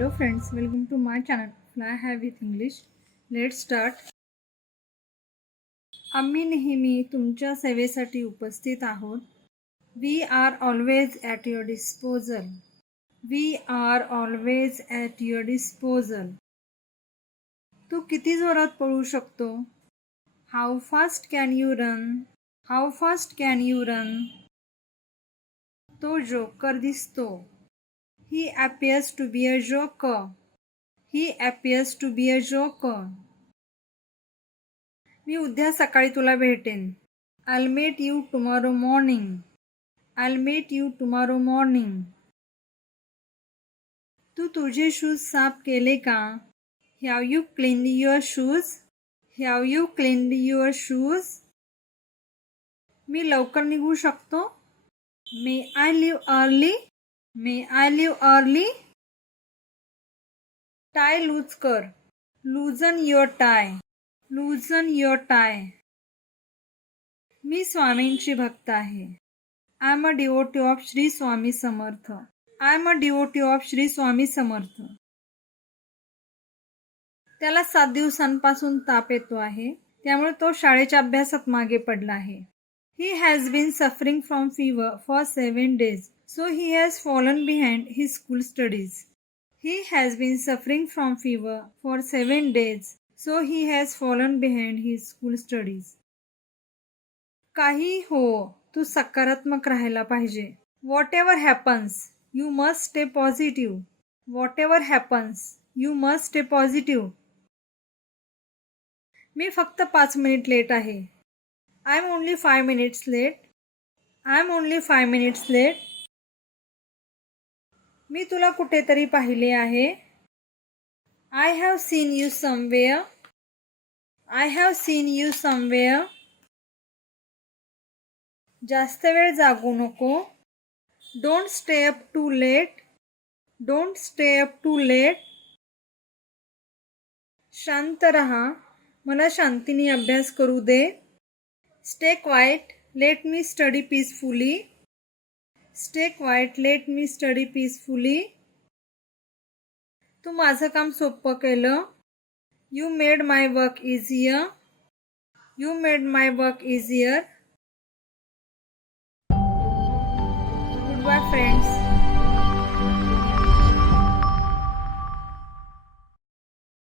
Hello friends, welcome to my channel Fly High with English. Let's start. आम्ही नेहमी तुमच्या सेवेसाठी उपस्थित आहोत. We are always at your disposal. We are always at your disposal. तू किती जोरात पळू शकतो? How fast can you run? How fast can you run? तो जोकर दिसतो. He appears to be a joker. He appears to be a joker. मी उद्या सकाळी तुला भेटेन. I'll meet you tomorrow morning. I'll meet you tomorrow morning. तू तुझे shoes साफ केले का? Have you cleaned your shoes? Have you cleaned your shoes? मी लवकर निघू शकतो? May I leave early? May I leave early? Tie loose कर. Loosen your tie. Loosen your tie. मी स्वामींची भक्त आहे. I am a devotee of Shri Swami Samarth. I am a devotee of Shri Swami Samarth. त्याला 7 दिवसांपासून ताप येतो आहे, त्यामुळे तो शाळेच्या अभ्यासात मागे पडला आहे. He has been suffering from fever for 7 days, so he has fallen behind his school studies. He has been suffering from fever for 7 days, so he has fallen behind his school studies. काही हो, तू सकारात्मक राहायला पाहिजे. Whatever happens, you must stay positive. Whatever happens, you must stay positive. मी फक्त 5 minute late आहे. I'm only 5 minutes late. I'm only 5 minutes late. मी तुला कुठेतरी पाहिले आहे. I have seen you somewhere. I have seen you somewhere. जास्त वेळ जागू नको. Don't stay up too late. Don't stay up too late. शांत रहा. मला शांतीने अभ्यास करू दे. Stay quiet. Let me study peacefully. Stay quiet. Let me study peacefully. तू माझं काम सोपं केलं. You made my work easier. You made my work easier. Goodbye friends.